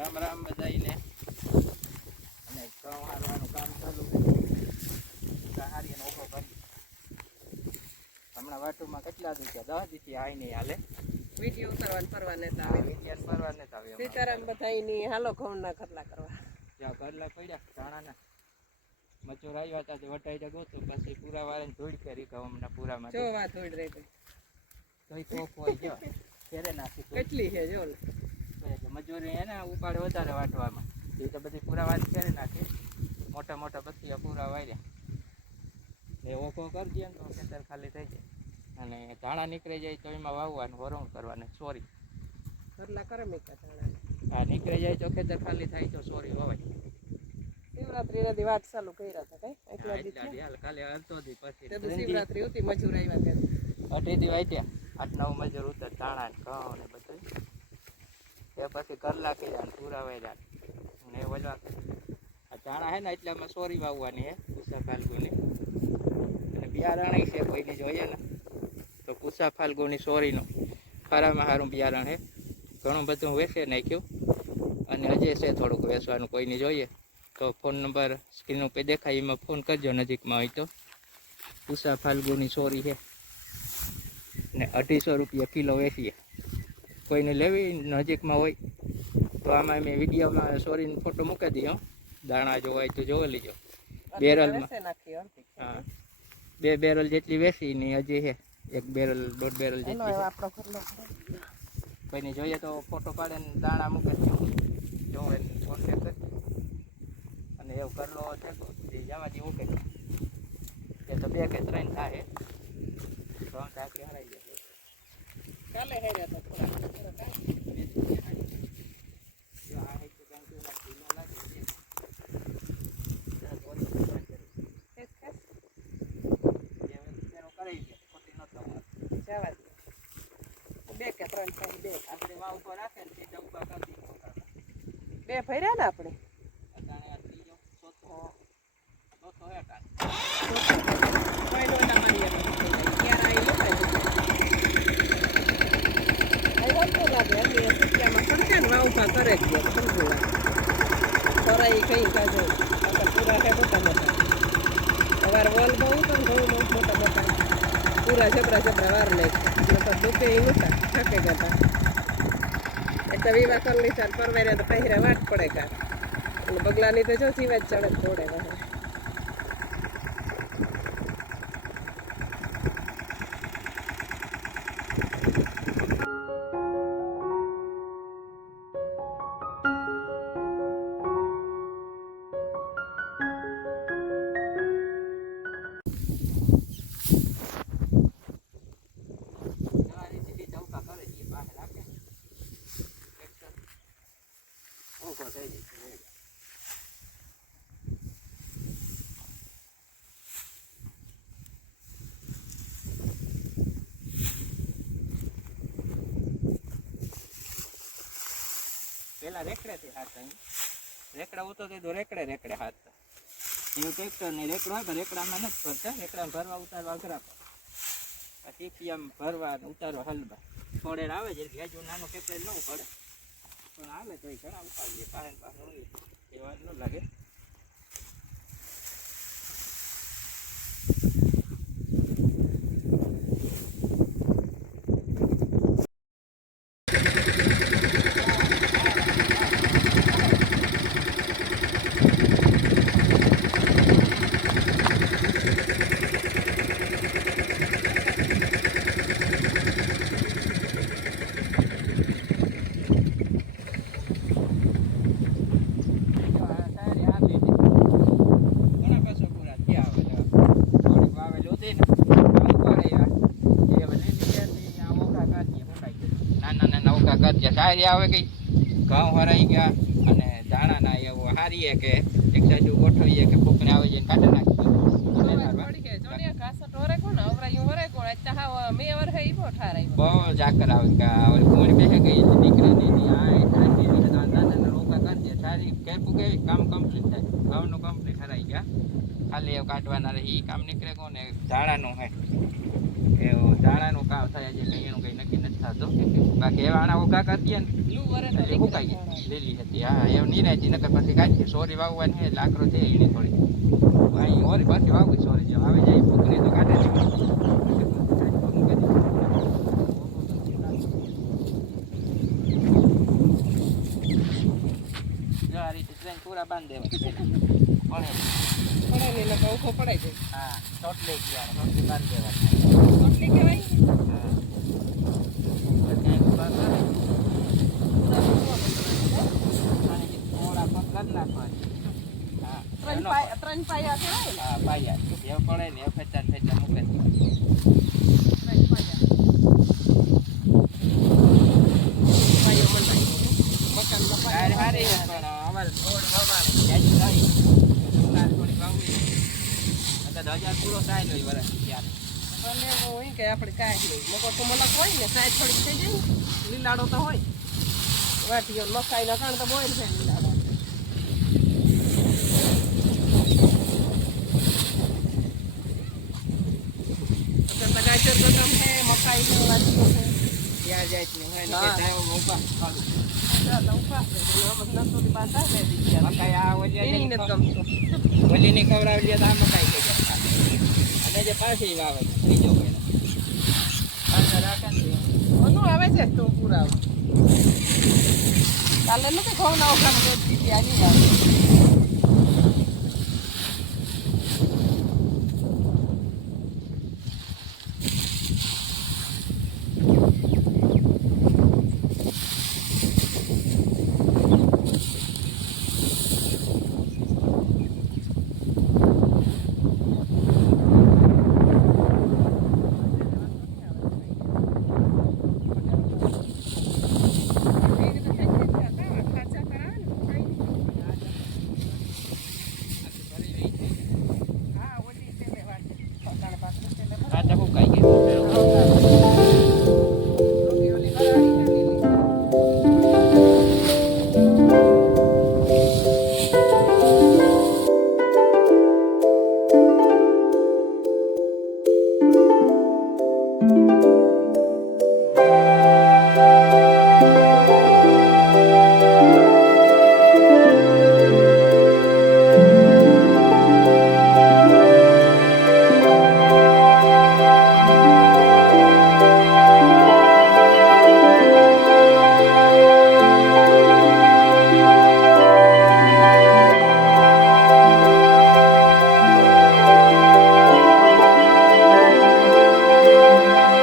રામ રામ બધાઈને અને ઘઉં હારવાનું કામ ચાલુ છે હારીને ઊભો કરી હમણાં વાટુમાં કેટલા દિવસે 10 દિવસથી આઈ નહીં હાલે વિડીયો ઉતારવાને ફરવા નતા આવે વિડીયો ફરવા નથી આવ્યો સીતારામ બધાયની હાલો ઘઉંના ખટલા કરવા જ્યાં ઘરલા પડ્યા ધાણાના મચોર આવ્યા હતા વટાઈ જગો તો પછી પૂરા વાળાને ધોઈ કરી ઘઉંના પૂરામાં જો વાત ધોઈ રહી તોય કોક હોય જો ફેરે નાખી કેટલી છે જો મજૂરી હે ને ઉપાડ વધારે વાટવામાં એ તો બધી પૂરા વાત ફેરી નાખી મોટા મોટા બત્તીઓ પૂરા વાર્યા એ ઓખો કરજે ને તો ખેતર ખાલી થઈ જાય અને ધાણા નીકળી જાય તો એમાં વાવવાનું વરોણ કરવાનું સોરી ખટલા કરે મેકા ધાણા હા નીકળી જાય તો ખેતર ખાલી થાય તો સોરી વવાય શિવરાત્રી ના દી વાત ચાલુ કર્યા હતા કઈ એકલા દી કાલે અડધો દી પછી શિવરાત્રી હતી મજૂર આવ્યા ત્યારે અઢી દી વાટ્યા 8-9 મજૂર ઉતર ધાણા ને ઘઉં ને બધું એ પછી કરલા કર્યા ને પૂરા વાર્યા ને વળવા આ ધાણા હે ને એટલામાં સોરી વાવવાની હે કુસા ફાલ્ગુની અને બિયારણ છે કોઈને જોઈએ ને તો કુસા ફાલ્ગુની સોરીનું ખારામાં સારું બિયારણ હે ઘણું બધું વેચે નાખ્યું અને હજી છે થોડુંક વેચવાનું કોઈને જોઈએ તો ફોન નંબર સ્ક્રીન ઉપર દેખાય એમાં ફોન કરજો નજીકમાં હોય તો કુસા ફાલ્ગુની સોરી છે ને 250 રૂપિયા કિલો વેચીએ કોઈને લેવી નજીકમાં હોય તો આમાં મેં વિડીયોમાં સોરીનો ફોટો મૂકી દઈએ દાણા જો હોય તો જોઈ લીજો બેરલમાં હા 2 બેરલ જેટલી વેચી ને હજી છે 1 બેરલ 1.5 બેરલ જેટલી કોઈને જોઈએ તો ફોટો પાડે ને દાણા મૂકે જોવે કોન્ટેક્ટ કરજો અને એવું કરલો છે જવાથી મૂકે એ તો 2 કે 3 થાય 3 ટાંકી હરાઈ જશે કાલે હેર્યા હતા થોડા બે કે 3 થાય બે આપણે વાવ ઉપર રાખે ને સીધા ઉભા કરી બે ભર્યા ને આપણે અટાણે આ ત્રીજો ચોથો હે કાલ કોઈ નો ના મારી ક્યારે આવી લોકો લાગે અમે સત્યામાં સંતાન વાવ ઉભા કરે જ સમજવા સરાઈ કઈ કાજો આ પૂરા હે મોટા મોટા અવાર વોલ બહુ તો મોટા મોટા પૂરા જબરા વાર લે નકર દુકે એ મોટા થાકે ગયા એક તો વિવાહ કરી લીધા પરવેરે તો પહેરા વાટ પડે કા અને બગલાની તો જો જીવા જ ચડે થોડે વાહ પેલા રેકડેથી હાથ રેકડા ઉતરતી તો રેકડે હાથ એવું ટ્રેક્ટર ને રેકડો હોય પણ રેકડામાં નથી ભરતા રેકડામાં ભરવા ઉતારવા અઘરા પછી પીએમ ભરવા ઉતારવા હલવા થોડે આવે છે હજુ નાનો ટ્રેક્ટર ન પડે પણ આવે તો ઘણા ઉતારીએ પાસે એવા ન લાગે સારી આવે કઈ ઘઉં હરાઈ ગયા અને દાણા ના એવું હારીએ કે એક સાઈડ ગોઠવીએ કે ફૂકને આવી જઈને કાઢી નાખીએ બહુ જાકર આવે કે કોણ બેસે ગઈ દીકરાની સારી કેપું કે કામ કમ્પ્લીટ થાય ઘઉંનું કમ્પ્લીટ હરાઈ ગયા ખાલી એવું કાઢવાના રહે એ કામ નીકળે કોને દાણાનું હે એવું દાણાનું કામ થાય છે કઈ એનું કઈ નક્કી નથી થતું તો બાકી એવા આણા ઉગા કરતી ને નું વરે તો એટલે સુકાઈ ગઈ લીલી હતી હા એવું નિરાજી નકર પછી કાઢી સોરી વાવવાની છે એટલે આકરો છે એની થોડી અહીં ઓરી પાછી વાવવી સોરી જો આવે જાય ફૂકરી તો કાઢે જો આ રીતે ટ્રેન પૂરા બાંધી દેવા પડે ને એટલે ઉભો પડે છે હા ચોટલી ગયા ચોટલી બાંધી દેવા રોટલી કહેવાય ત્રણ પાયા કહેવાય ને હા પાયા એવું પડે ને એવું ફેચાન ફેચાન મૂકે ત્રણ પાયા પાયો મંડાય મકાનમાં હારે પાયા હારે પણ અમારે થોડ વાવવાની જાજી થાય થોડી વાવવી અત્યારે 1000 પૂરો થાય નહીં વરસ ત્યારે અને હોય કે આપણે કાંઈ નહીં મગર તો મલક હોય ને કાંઈ થોડીક થઈ જાય ને લીલાડો તો હોય વાટીઓ મકાઈના કાણ તો બોય છે લીલાડો ગાજર બદામ છે મકાઈ છે વાટીઓ છે ત્યાં જાય છે હોય ને કે જાય ઉભા ખાલું મકાઈ આ ઓલિયાને ઓલીને ખવડાવી લે તો આ મકાઈ થઈ જાય અને જે પાછી વાવે ત્રીજો મહિનો પાછા રાખે ને આવે છે તો પૂરા કાલે નથી ખવડાવો ખાલી આજે આવે